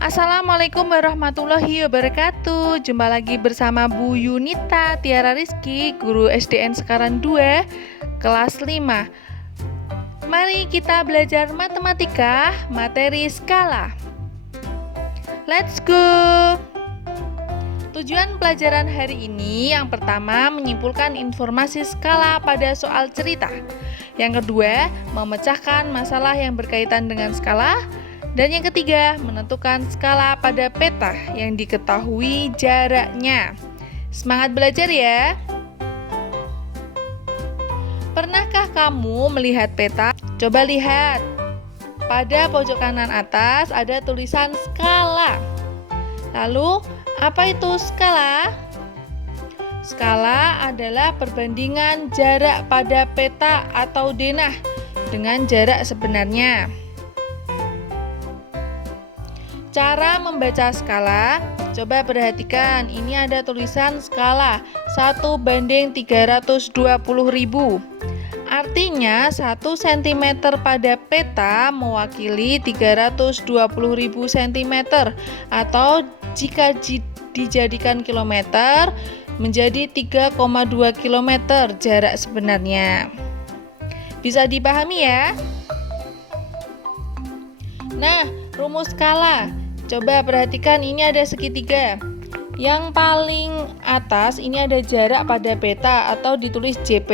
Assalamualaikum warahmatullahi wabarakatuh. Jumpa lagi bersama Bu Yunita Tiara Rizky, guru SDN Sekarang 2, kelas 5. Mari kita belajar matematika, materi skala. Let's go! Tujuan pelajaran hari ini yang pertama menyimpulkan informasi skala pada soal cerita. Yang kedua, memecahkan masalah yang berkaitan dengan skala. Dan yang ketiga, menentukan skala pada peta yang diketahui jaraknya. Semangat belajar ya! Pernahkah kamu melihat peta? Coba lihat. Pada pojok kanan atas ada tulisan skala. Lalu, apa itu skala? Skala adalah perbandingan jarak pada peta atau denah dengan jarak sebenarnya. Cara membaca skala, coba perhatikan, ini ada tulisan skala 1:320.000. Artinya 1 cm pada peta mewakili 320.000 cm, atau jika dijadikan kilometer menjadi 3,2 km jarak sebenarnya. Bisa dipahami ya? Nah, rumus skala. Coba perhatikan, ini ada segitiga. Yang paling atas ini ada jarak pada peta atau ditulis JP.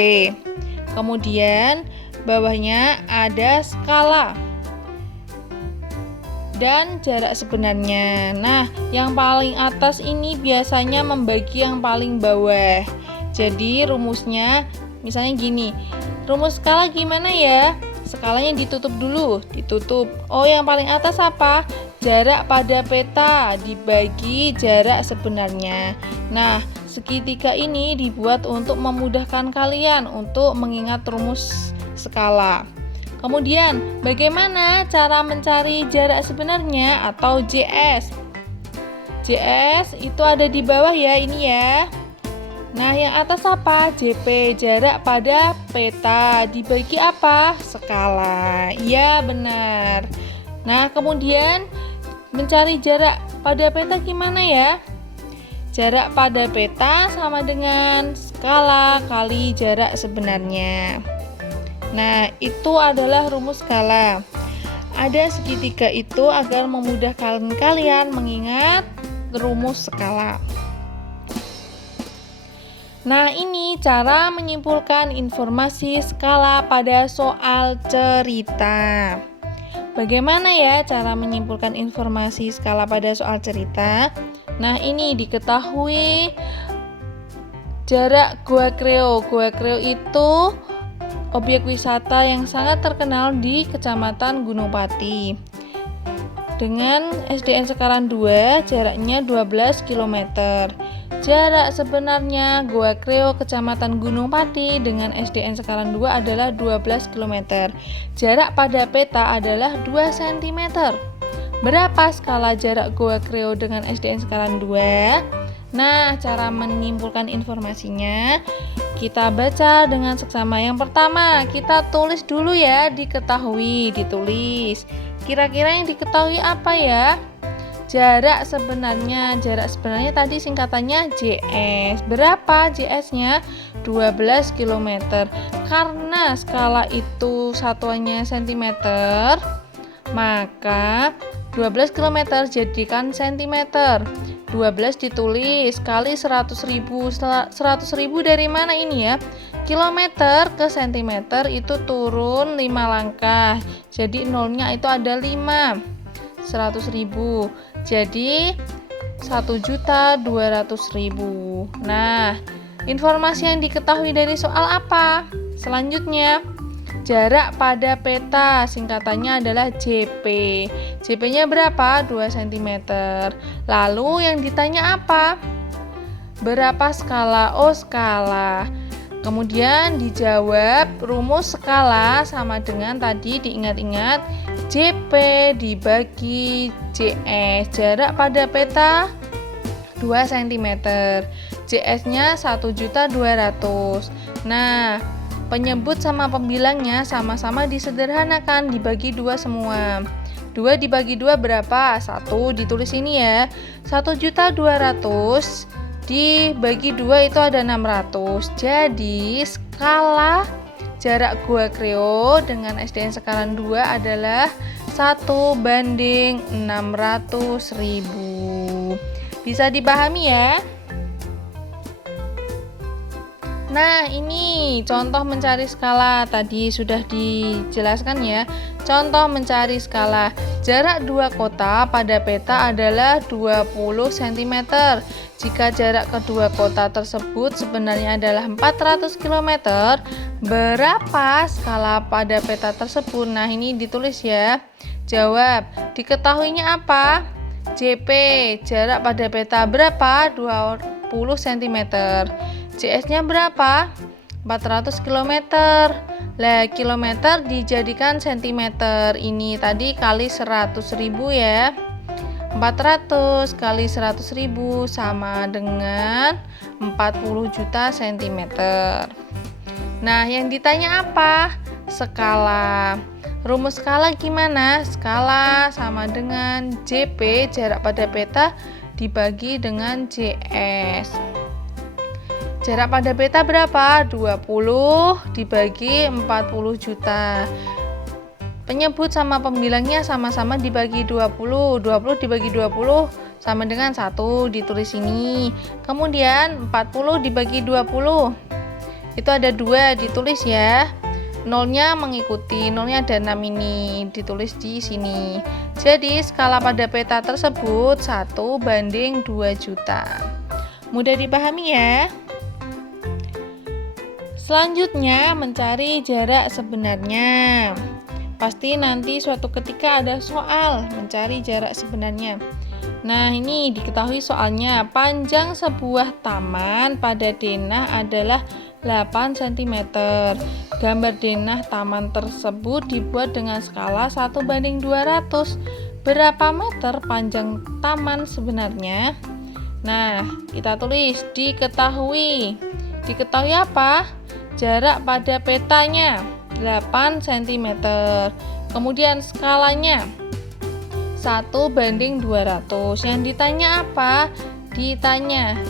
Kemudian bawahnya ada skala dan jarak sebenarnya. Nah, yang paling atas ini biasanya membagi yang paling bawah. Jadi rumusnya misalnya gini. Rumus skala gimana ya? Skalanya ditutup dulu, ditutup. Oh, yang paling atas apa? Jarak pada peta dibagi jarak sebenarnya. Nah, segitiga ini dibuat untuk memudahkan kalian untuk mengingat rumus skala. Kemudian, bagaimana cara mencari jarak sebenarnya atau JS? JS itu ada di bawah ya, ini ya. Nah, yang atas apa? JP, jarak pada peta. Dibagi apa? Skala. Iya, benar. Nah, kemudian mencari jarak pada peta gimana ya? Jarak pada peta sama dengan skala kali jarak sebenarnya. Nah, itu adalah rumus skala. Ada segitiga itu agar memudahkan kalian mengingat rumus skala. Nah, ini cara menyimpulkan informasi skala pada soal cerita. Bagaimana ya cara menyimpulkan informasi skala pada soal cerita? Nah, ini diketahui jarak Goa Kreo. Goa Kreo itu objek wisata yang sangat terkenal di Kecamatan Gunung Pati. Dengan SDN Sekarang 2, jaraknya 12 km. Jarak sebenarnya Goa Kreo Kecamatan Gunung Pati dengan SDN Sekarang 2 adalah 12 km. Jarak pada peta adalah 2 cm. Berapa skala jarak Goa Kreo dengan SDN Sekarang 2? Nah, cara menyimpulkan informasinya kita baca dengan seksama. Yang pertama, kita tulis dulu ya, diketahui, ditulis. Kira-kira yang diketahui apa ya? Jarak sebenarnya tadi singkatannya JS. Berapa JS-nya? 12 km. Karena skala itu satuannya cm, maka 12 km jadikan cm. 12 ditulis kali 100.000. 100.000 dari mana ini ya? Kilometer ke cm itu turun 5 langkah. Jadi nolnya itu ada 5. 100.000. Jadi 1.200.000. Nah, informasi yang diketahui dari soal apa? Selanjutnya, jarak pada peta, singkatannya adalah JP. JP-nya berapa? 2 cm. Lalu yang ditanya apa? Berapa skala? Oh, skala. Kemudian dijawab rumus skala sama dengan tadi, diingat-ingat, JP dibagi JS. Jarak pada peta 2 cm. JS-nya 1.200.000. Nah, penyebut sama pembilangnya sama-sama disederhanakan, dibagi 2 semua. 2 dibagi 2 berapa? 1, ditulis ini ya. 1.200.000 dibagi 2 itu ada 600. Jadi skala jarak Gua Kreo dengan SDN Sekalahan 2 adalah 1:600.000. Bisa dipahami ya? Nah, ini contoh mencari skala. Tadi sudah dijelaskan ya. Contoh mencari skala. Jarak dua kota pada peta adalah 20 cm. Jika jarak kedua kota tersebut sebenarnya adalah 400 km, berapa skala pada peta tersebut? Nah, ini ditulis ya. Jawab. Diketahuinya apa? JP, jarak pada peta berapa? 20 cm. CS-nya berapa? 400 km. Lah, kilometer dijadikan cm. Ini tadi kali 100.000 ya. 400 kali 100.000 sama dengan 40 juta cm. Nah, yang ditanya apa? Skala. Rumus skala gimana? Skala sama dengan JP, jarak pada peta, dibagi dengan JS. Jarak pada peta berapa? 20 dibagi 40 juta. Penyebut sama pembilangnya sama-sama dibagi 20. 20 dibagi 20 sama dengan 1, ditulis ini. Kemudian 40 dibagi 20. Itu ada 2, ditulis ya. Nolnya mengikuti, nolnya ada 6 ini, ditulis di sini. Jadi skala pada peta tersebut 1:2 juta. Mudah dipahami ya? Selanjutnya mencari jarak sebenarnya. Pasti nanti suatu ketika ada soal mencari jarak sebenarnya. Nah, ini diketahui soalnya. Panjang sebuah taman pada denah adalah 8 cm. Gambar denah taman tersebut dibuat dengan skala 1:200. Berapa meter panjang taman sebenarnya? Nah, kita tulis diketahui. Diketahui apa? Jarak pada petanya 8 cm. Kemudian skalanya 1:200. Yang ditanya apa? Ditanya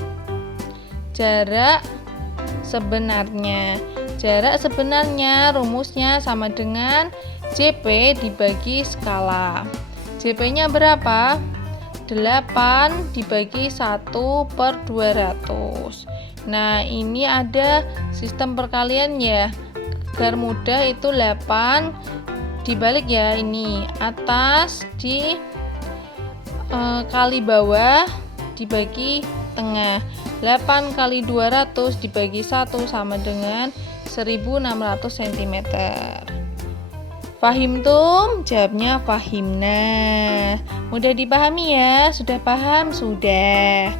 jarak sebenarnya. Jarak sebenarnya rumusnya sama dengan JP dibagi skala. JP-nya berapa? 8 dibagi 1/200. Nah, ini ada sistem perkalian ya. Agar mudah itu 8 dibalik ya, ini atas di kali bawah dibagi tengah. 8 kali 200 dibagi 1 sama dengan 1600 cm. Fahimtum? Jawabnya fahimna. Mudah dipahami ya? Sudah paham? Sudah.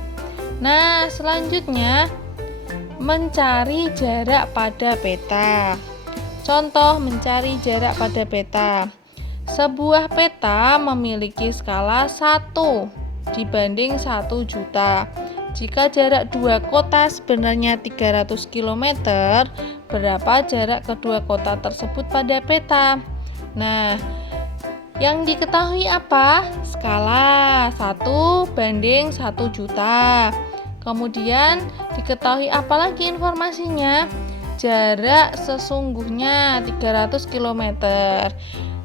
Nah, selanjutnya mencari jarak pada peta. Contoh mencari jarak pada peta. Sebuah peta memiliki skala 1 dibanding 1 juta. Jika jarak dua kota sebenarnya 300 km, berapa jarak kedua kota tersebut pada peta? Nah, yang diketahui apa? Skala 1:1 juta. Kemudian diketahui apalagi informasinya? Jarak sesungguhnya 300 km.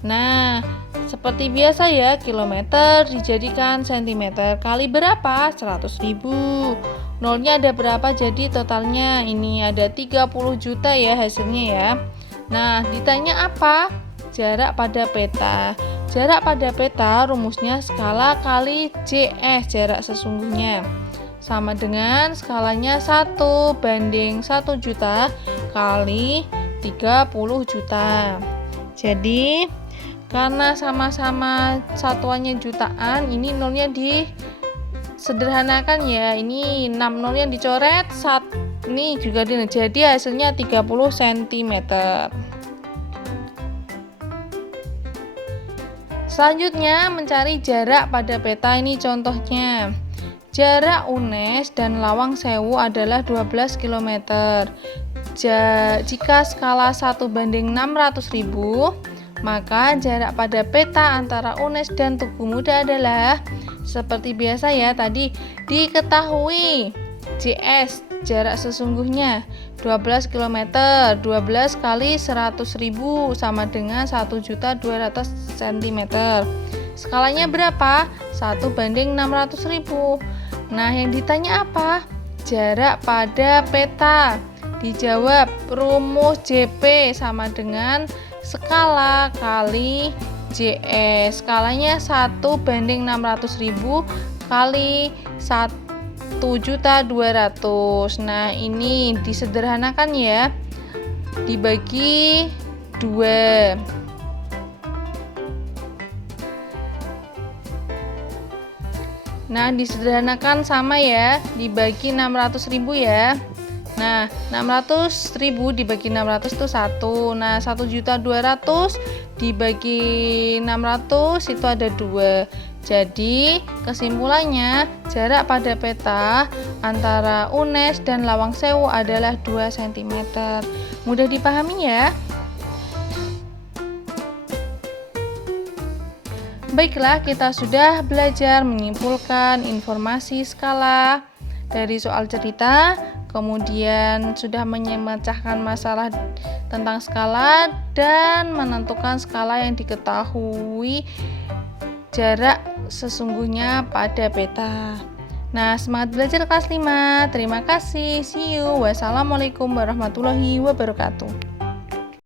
Nah, seperti biasa ya, kilometer dijadikan cm. Kali berapa? 100.000. Nolnya ada berapa? Jadi totalnya ini ada 30 juta ya hasilnya ya. Nah, ditanya apa? Jarak pada peta. Jarak pada peta rumusnya skala kali JS, jarak sesungguhnya. Sama dengan skalanya 1:1 juta kali 30 juta. Jadi karena sama-sama satuannya jutaan, ini nolnya disederhanakan ya. Ini 6 nolnya dicoret, ini juga jadi hasilnya 30 cm. Selanjutnya mencari jarak pada peta. Ini contohnya. Jarak UNES dan Lawang Sewu adalah 12 km. Jika skala 1:600.000, Maka jarak pada peta antara UNES dan Tugu Muda adalah seperti biasa ya, tadi diketahui JS jarak sesungguhnya 12 km. 12 kali 100.000 sama dengan 1.200.000 cm. Skalanya berapa? 1:600.000. Nah, yang ditanya apa? Jarak pada peta. Dijawab rumus JP sama dengan skala kali JS. Skalanya 1:600.000 kali 1.200.000. Nah, ini disederhanakan ya. Dibagi 2. Nah, disederhanakan sama ya, dibagi 600.000 ya. Nah, 600.000 dibagi 600 itu 1. Nah, 1.200.000 dibagi 600 itu ada 2. Jadi, kesimpulannya jarak pada peta antara UNES dan Lawang Sewu adalah 2 cm. Mudah dipahami ya? Baiklah, kita sudah belajar menyimpulkan informasi skala dari soal cerita, kemudian sudah memecahkan masalah tentang skala dan menentukan skala yang diketahui jarak sesungguhnya pada peta. Nah, semangat belajar kelas 5. Terima kasih. See you. Wassalamualaikum warahmatullahi wabarakatuh.